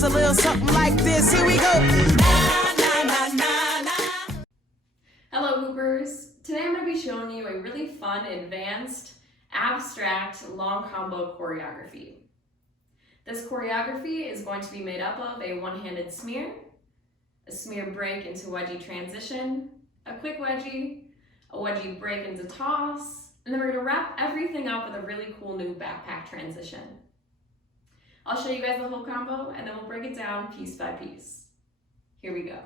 goes a little something like this. Here we go. Hello Hoopers! Today I'm going to be showing you a really fun, advanced, abstract, long combo choreography. This choreography is going to be made up of a one-handed smear, a smear break into wedgie transition, a quick wedgie, a wedgie break into toss, and then we're going to wrap everything up with a really cool new backpack transition. I'll show you guys the whole combo and then we'll break it down piece by piece. Here we go.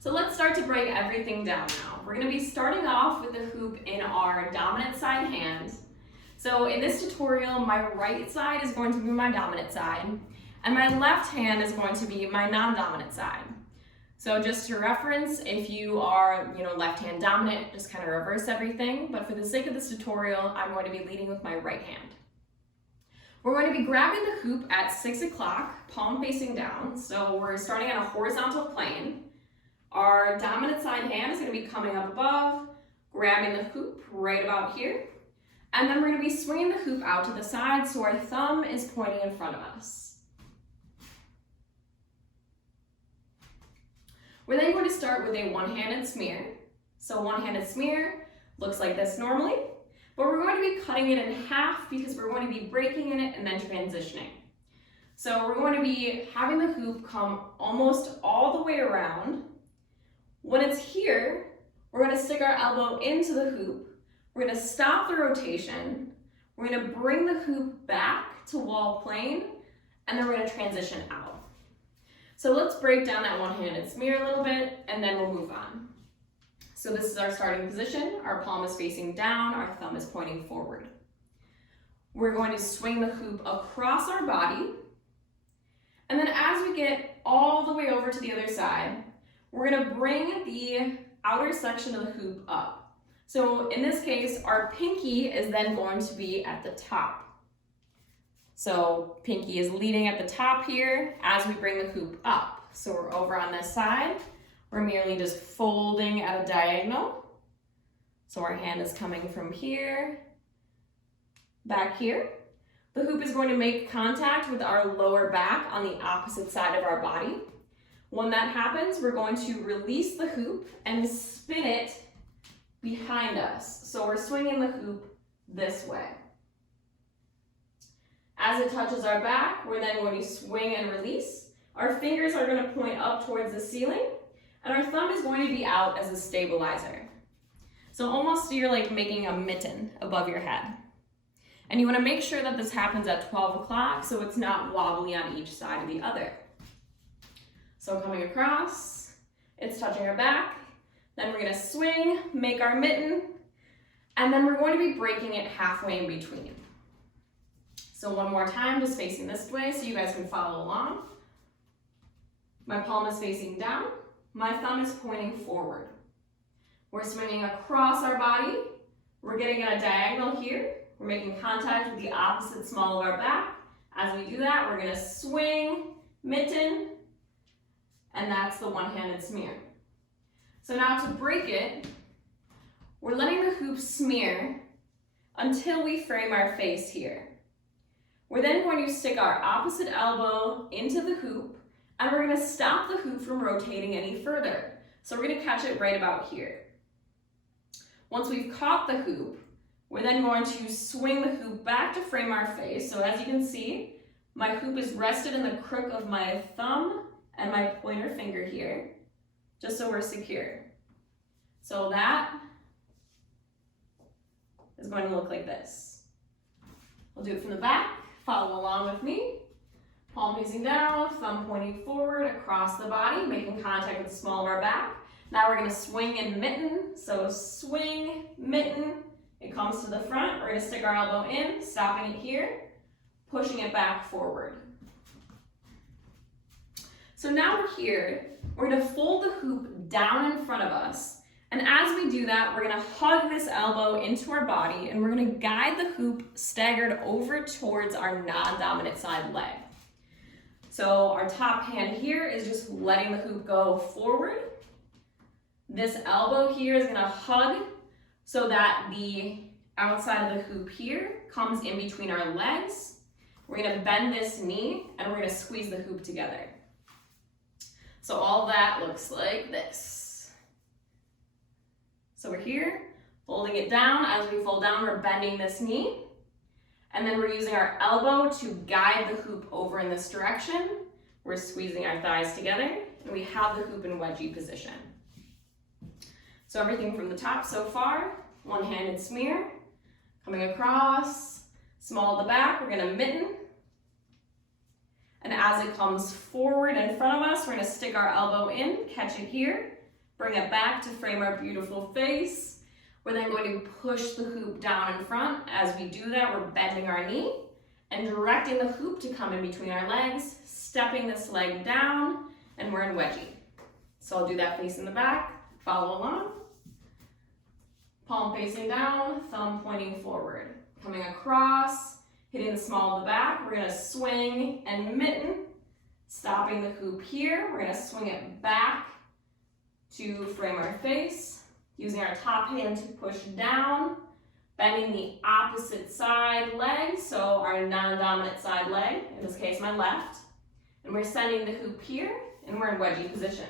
So let's start to break everything down now. We're going to be starting off with the hoop in our dominant side hand. So in this tutorial, my right side is going to be my dominant side, and my left hand is going to be my non-dominant side. So just to reference, if you are left hand dominant, just kind of reverse everything. But for the sake of this tutorial, I'm going to be leading with my right hand. We're going to be grabbing the hoop at 6 o'clock, palm facing down. So we're starting on a horizontal plane. Our dominant side hand is going to be coming up above, grabbing the hoop right about here, and then we're going to be swinging the hoop out to the side so our thumb is pointing in front of us. We're then going to start with a one-handed smear. So one-handed smear looks like this normally, but we're going to be cutting it in half because we're going to be breaking in it and then transitioning. So we're going to be having the hoop come almost all the way around. When it's here, we're going to stick our elbow into the hoop, we're going to stop the rotation, we're going to bring the hoop back to wall plane, and then we're going to transition out. So let's break down that one-handed smear a little bit, and then we'll move on. So this is our starting position. Our palm is facing down, our thumb is pointing forward. We're going to swing the hoop across our body, and then as we get all the way over to the other side, we're going to bring the outer section of the hoop up. So in this case, our pinky is then going to be at the top. So pinky is leading at the top here as we bring the hoop up. So we're over on this side. We're merely just folding at a diagonal. So our hand is coming from here, back here. The hoop is going to make contact with our lower back on the opposite side of our body. When that happens, we're going to release the hoop and spin it behind us. So we're swinging the hoop this way. As it touches our back, we're then going to swing and release. Our fingers are going to point up towards the ceiling, and our thumb is going to be out as a stabilizer. So almost you're like making a mitten above your head. And you want to make sure that this happens at 12 o'clock so it's not wobbly on each side of the other. So coming across, it's touching our back, then we're going to swing, make our mitten, and then we're going to be breaking it halfway in between. So one more time, just facing this way so you guys can follow along. My palm is facing down, my thumb is pointing forward. We're swinging across our body, we're getting at a diagonal here, we're making contact with the opposite small of our back. As we do that, we're going to swing, mitten, and that's the one-handed smear. So now to break it, we're letting the hoop smear until we frame our face here. We're then going to stick our opposite elbow into the hoop, and we're going to stop the hoop from rotating any further. So we're going to catch it right about here. Once we've caught the hoop, we're then going to swing the hoop back to frame our face. So as you can see, my hoop is rested in the crook of my thumb and my pointer finger here, just so we're secure. So that is going to look like this. We'll do it from the back, follow along with me. Palm facing down, thumb pointing forward across the body, making contact with the small of our back. Now we're going to swing and mitten. So swing, mitten, it comes to the front. We're going to stick our elbow in, stopping it here, pushing it back forward. So now we're here, we're going to fold the hoop down in front of us, And as we do that, we're gonna hug this elbow into our body and we're gonna guide the hoop staggered over towards our non-dominant side leg. So our top hand here is just letting the hoop go forward. This elbow here is gonna hug so that the outside of the hoop here comes in between our legs. We're gonna bend this knee and we're gonna squeeze the hoop together. So all that looks like this. So we're here, folding it down. As we fold down, we're bending this knee. And then we're using our elbow to guide the hoop over in this direction. We're squeezing our thighs together, and we have the hoop in wedgie position. So everything from the top so far, one-handed smear, coming across, small at the back, we're gonna mitten. And as it comes forward in front of us, we're gonna stick our elbow in, catch it here, bring it back to frame our beautiful face. We're then going to push the hoop down in front. As we do that, we're bending our knee and directing the hoop to come in between our legs, stepping this leg down, and we're in wedgie. So I'll do that facing the back, follow along. Palm facing down, thumb pointing forward. Coming across, hitting the small of the back, we're gonna swing and mitten, stopping the hoop here. We're gonna swing it back to frame our face, using our top hand to push down, bending the opposite side leg, so our non-dominant side leg, in this case my left, and we're sending the hoop here, and we're in wedgie position.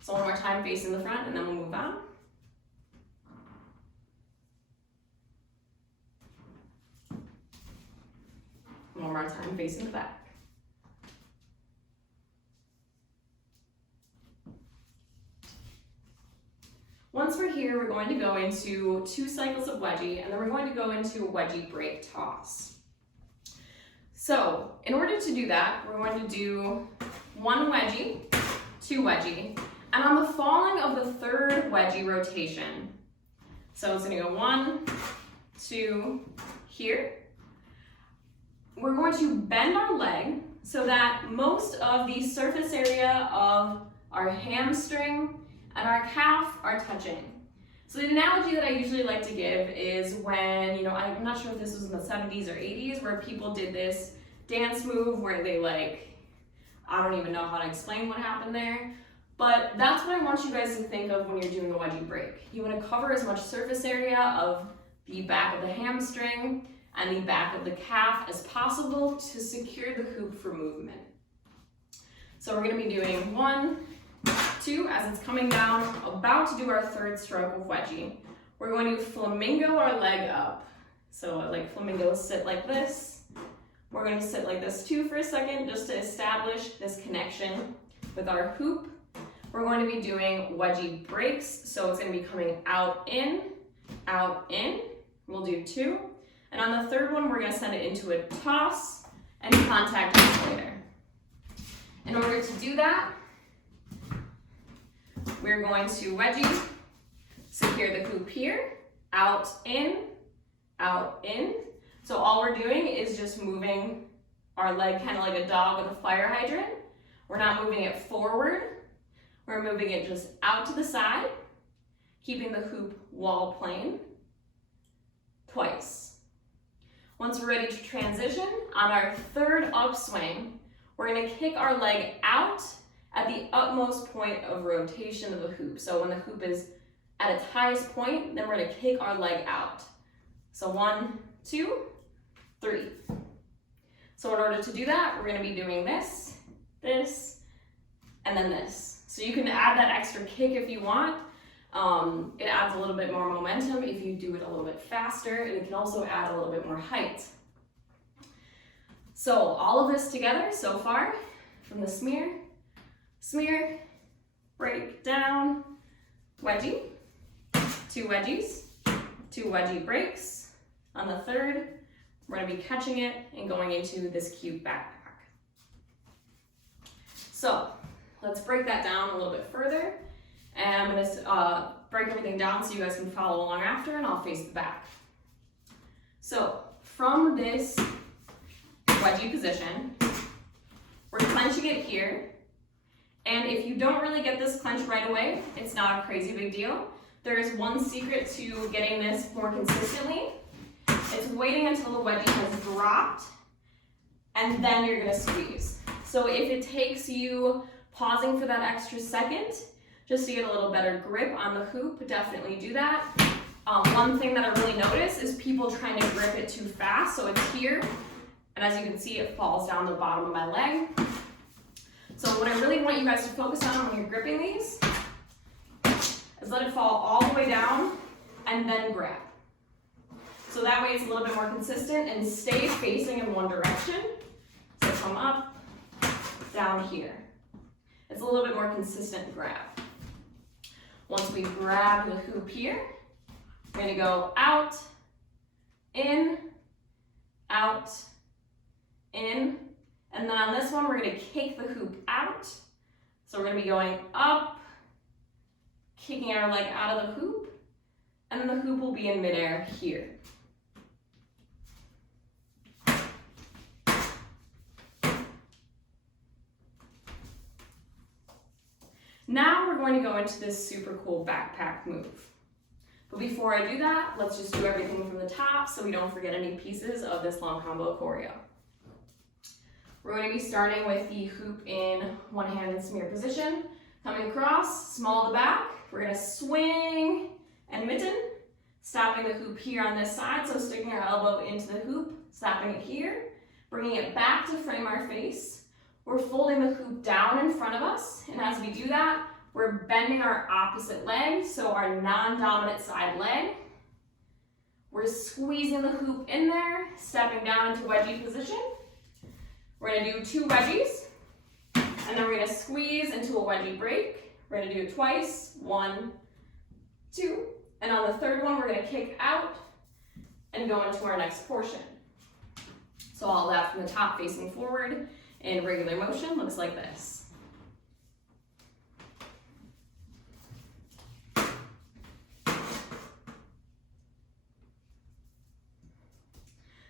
So one more time facing the front, and then we'll move on. One more time facing the back. Once we're here, we're going to go into 2 cycles of wedgie, and then we're going to go into a wedgie break toss. So in order to do that, we're going to do 1 wedgie, 2 wedgie, and on the falling of the 3rd wedgie rotation, so it's gonna go 1, 2, here, we're going to bend our leg so that most of the surface area of our hamstring and our calf are touching. So the analogy that I usually like to give is when, I'm not sure if this was in the 70s or 80s, where people did this dance move where they I don't even know how to explain what happened there, but that's what I want you guys to think of when you're doing a wedgie break. You want to cover as much surface area of the back of the hamstring and the back of the calf as possible to secure the hoop for movement. So we're going to be doing 1, 2, as it's coming down, about to do our 3rd stroke of wedgie. We're going to flamingo our leg up. So like flamingos sit like this. We're going to sit like this too for a second, just to establish this connection with our hoop. We're going to be doing wedgie breaks. So it's going to be coming out, in. We'll do 2. And on the 3rd one, we're going to send it into a toss and contact escalator. In order to do that, we're going to wedgie, secure the hoop here, out, in. So all we're doing is just moving our leg kind of like a dog with a fire hydrant. We're not moving it forward. We're moving it just out to the side, keeping the hoop wall plane, twice. Once we're ready to transition, on our 3rd upswing, we're going to kick our leg out at the utmost point of rotation of the hoop. So when the hoop is at its highest point, then we're going to kick our leg out. So 1, 2, 3. So in order to do that, we're going to be doing this, and then this. So you can add that extra kick if you want. It adds a little bit more momentum if you do it a little bit faster, and it can also add a little bit more height. So all of this together so far, from the smear, break down, wedgie, 2 wedgies, 2 wedgie breaks. On the 3rd, we're going to be catching it and going into this cute backpack. So let's break that down a little bit further. And I'm going to break everything down so you guys can follow along after, and I'll face the back. So from this wedgie position, we're clenching it here, And if you don't really get this clench right away, it's not a crazy big deal. There is one secret to getting this more consistently. It's waiting until the wedgie has dropped, and then you're gonna squeeze. So if it takes you pausing for that extra second, just to get a little better grip on the hoop, definitely do that. One thing that I really notice is people trying to grip it too fast. So it's here, and as you can see, it falls down the bottom of my leg. So what I really want you guys to focus on when you're gripping these is let it fall all the way down and then grab. So that way it's a little bit more consistent and stay facing in one direction. So come up, down here. It's a little bit more consistent grab. Once we grab the hoop here, we're gonna go out, in, in, and then on this one, we're gonna kick the hoop out. So we're gonna be going up, kicking our leg out of the hoop, and then the hoop will be in midair here. Now we're going to go into this super cool backpack move. But before I do that, let's just do everything from the top so we don't forget any pieces of this long combo choreo. We're going to be starting with the hoop in one hand in smear position. Coming across, small to back. We're going to swing and mitten, stopping the hoop here on this side, so sticking our elbow into the hoop, stopping it here, bringing it back to frame our face. We're folding the hoop down in front of us, and as we do that, we're bending our opposite leg, so our non-dominant side leg. We're squeezing the hoop in there, stepping down into wedgie position. We're gonna do 2 wedgies, and then we're gonna squeeze into a wedgie break. We're gonna do it twice, 1, 2, and on the third one, we're gonna kick out and go into our next portion. So all that from the top facing forward in regular motion looks like this.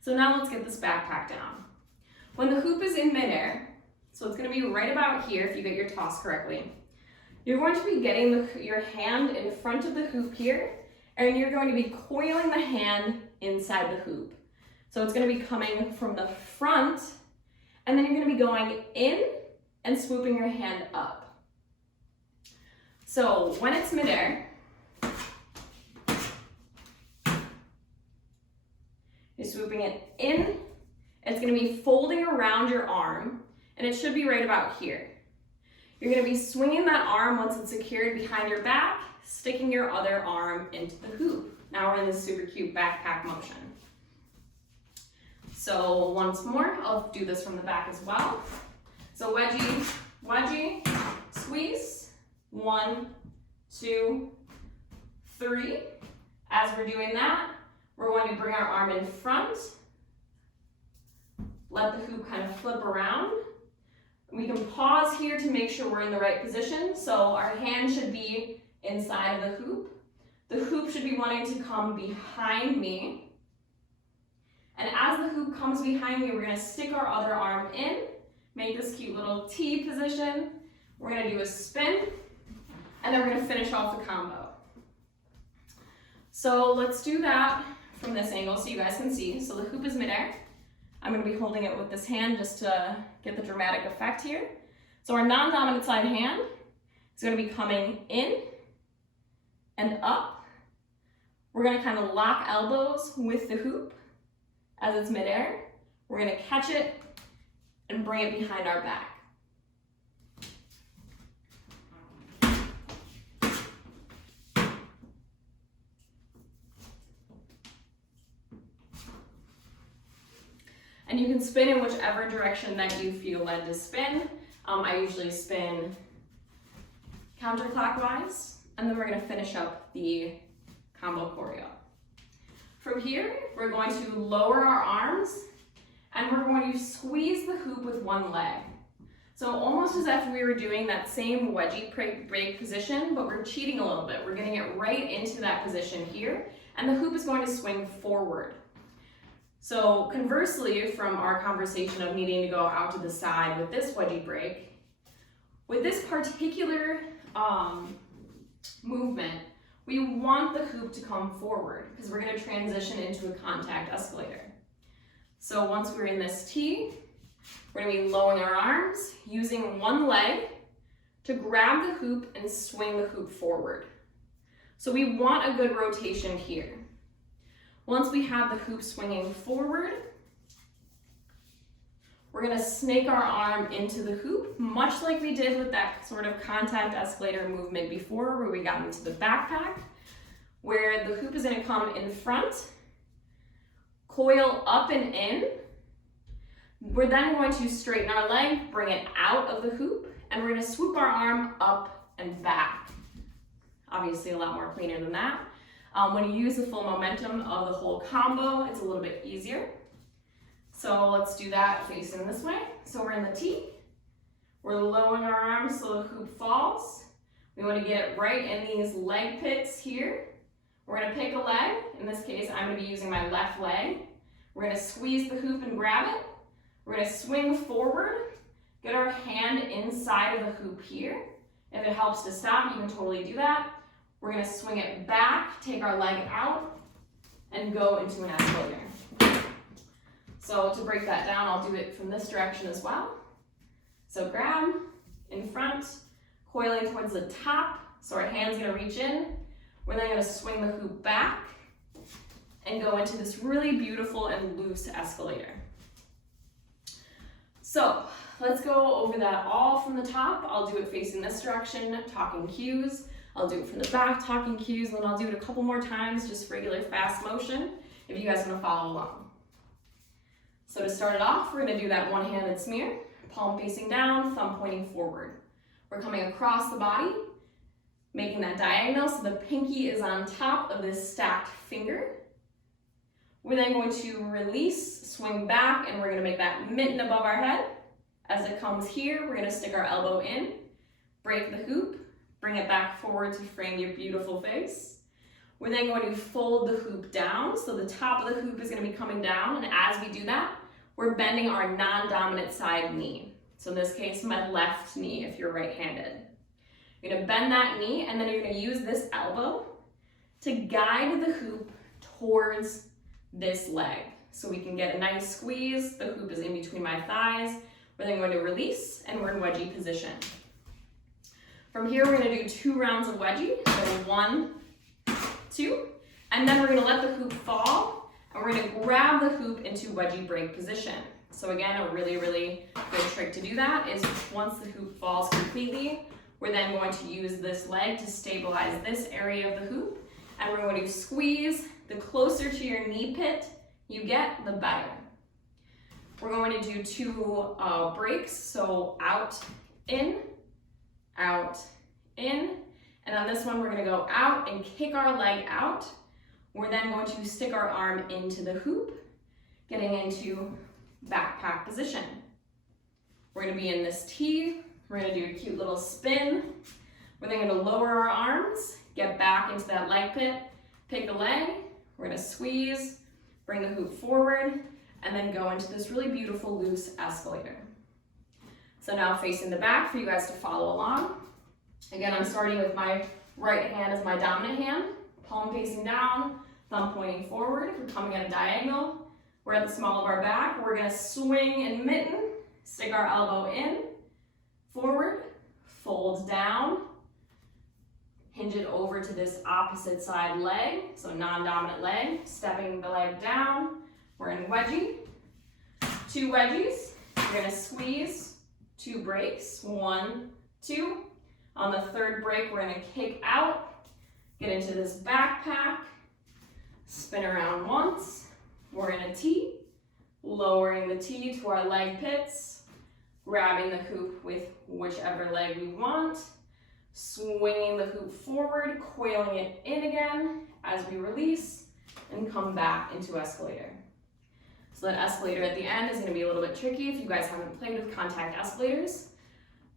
So now let's get this backpack down. When the hoop is in midair, so it's gonna be right about here if you get your toss correctly, you're going to be getting your hand in front of the hoop here, and you're going to be coiling the hand inside the hoop. So it's gonna be coming from the front, and then you're gonna be going in and swooping your hand up. So when it's midair, you're swooping it in, it's gonna be folding around your arm, and it should be right about here. You're gonna be swinging that arm once it's secured behind your back, sticking your other arm into the hoop. Now we're in this super cute backpack motion. So once more, I'll do this from the back as well. So wedgie, wedgie, squeeze, 1, 2, 3. As we're doing that, we're going to bring our arm in front, let the hoop kind of flip around. We can pause here to make sure we're in the right position. So our hand should be inside of the hoop. The hoop should be wanting to come behind me. And as the hoop comes behind me, we're gonna stick our other arm in, make this cute little T position. We're gonna do a spin, and then we're gonna finish off the combo. So let's do that from this angle so you guys can see. So the hoop is midair. I'm gonna be holding it with this hand just to get the dramatic effect here. So our non-dominant side hand is gonna be coming in and up. We're gonna kind of lock elbows with the hoop as it's midair. We're gonna catch it and bring it behind our back. And you can spin in whichever direction that you feel led to spin. I usually spin counterclockwise, and then we're gonna finish up the combo choreo. From here, we're going to lower our arms, and we're going to squeeze the hoop with one leg. So almost as if we were doing that same wedgie break position, but we're cheating a little bit. We're getting it right into that position here, and the hoop is going to swing forward. So conversely, from our conversation of needing to go out to the side with this wedgie break, With this particular movement, we want the hoop to come forward because we're going to transition into a contact escalator. So once we're in this T, we're going to be lowering our arms, using one leg to grab the hoop and swing the hoop forward. So we want a good rotation here. Once we have the hoop swinging forward, we're going to snake our arm into the hoop, much like we did with that sort of contact escalator movement before, where we got into the backpack, where the hoop is going to come in front, coil up and in. We're then going to straighten our leg, bring it out of the hoop, and we're going to swoop our arm up and back. Obviously a lot more cleaner than that. When you use the full momentum of the whole combo, it's a little bit easier. So let's do that facing this way. So we're in the T. We're lowering our arms so the hoop falls. We want to get it right in these leg pits here. We're going to pick a leg. In this case, I'm going to be using my left leg. We're going to squeeze the hoop and grab it. We're going to swing forward, get our hand inside of the hoop here. If it helps to stop, you can totally do that. We're going to swing it back, take our leg out, and go into an escalator. So to break that down, I'll do it from this direction as well. So grab in front, coiling towards the top. So our hand's going to reach in. We're then going to swing the hoop back and go into this really beautiful and loose escalator. So let's go over that all from the top. I'll do it facing this direction, talking cues. I'll do it from the back, talking cues, and then I'll do it a couple more times, just regular fast motion, if you guys want to follow along. So to start it off, we're going to do that one-handed smear, palm facing down, thumb pointing forward. We're coming across the body, making that diagonal so the pinky is on top of this stacked finger. We're then going to release, swing back, and we're going to make that mitten above our head. As it comes here, we're going to stick our elbow in, break the hoop, bring it back forward to frame your beautiful face. We're then going to fold the hoop down, so the top of the hoop is going to be coming down, and as we do that, we're bending our non-dominant side knee. So in this case, my left knee if you're right-handed. You're going to bend that knee, and then you're going to use this elbow to guide the hoop towards this leg. So we can get a nice squeeze. The hoop is in between my thighs. We're then going to release, and we're in wedgie position. From here, we're going to do 2 rounds of wedgie. So 1, 2, and then we're going to let the hoop fall, and we're going to grab the hoop into wedgie break position. So again, a really, really good trick to do that is once the hoop falls completely, we're then going to use this leg to stabilize this area of the hoop, and we're going to squeeze. The closer to your knee pit you get, the better. We're going to do 2 breaks, so out, in, and on this one we're going to go out and kick our leg out. We're then going to stick our arm into the hoop, getting into backpack position. We're going to be in this T. We're going to do a cute little spin. We're then going to lower our arms, get back into that leg pit, pick a leg. We're going to squeeze, bring the hoop forward, and then go into this really beautiful loose escalator. So now facing the back for you guys to follow along. Again, I'm starting with my right hand as my dominant hand, palm facing down, thumb pointing forward. We're coming at a diagonal. We're at the small of our back. We're going to swing and mitten, stick our elbow in, forward, fold down, hinge it over to this opposite side leg, so non-dominant leg, stepping the leg down. We're in wedgie, 2 wedgies. We're going to squeeze, 2 breaks, 1, 2. On the 3rd break, we're going to kick out, get into this backpack, spin around once. We're in a T, lowering the T to our leg pits, grabbing the hoop with whichever leg we want, swinging the hoop forward, coiling it in again as we release and come back into escalator. So that escalator at the end is going to be a little bit tricky if you guys haven't played with contact escalators.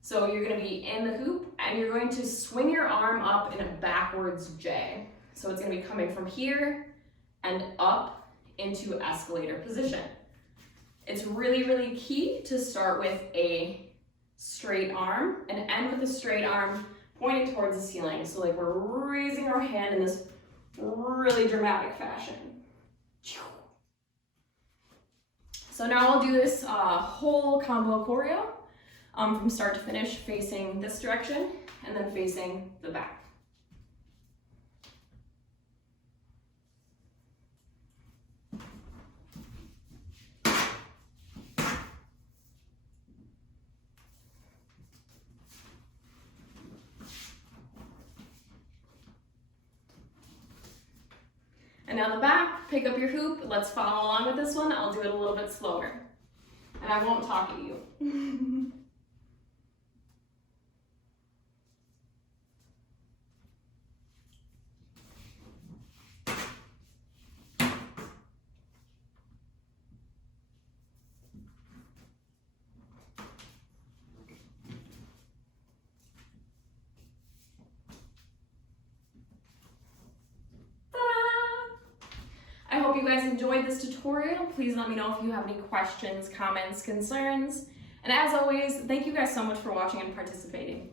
So you're going to be in the hoop and you're going to swing your arm up in a backwards J. So it's going to be coming from here and up into escalator position. It's really, really key to start with a straight arm, and end with a straight arm pointing towards the ceiling. So like we're raising our hand in this really dramatic fashion. So now I'll do this whole combo choreo from start to finish, facing this direction and then facing the back. And now the back, pick up your hoop. Let's follow along with this one. I'll do it a little bit slower. And I won't talk at you. I hope you guys enjoyed this tutorial. Please let me know if you have any questions, comments, concerns. And as always, thank you guys so much for watching and participating.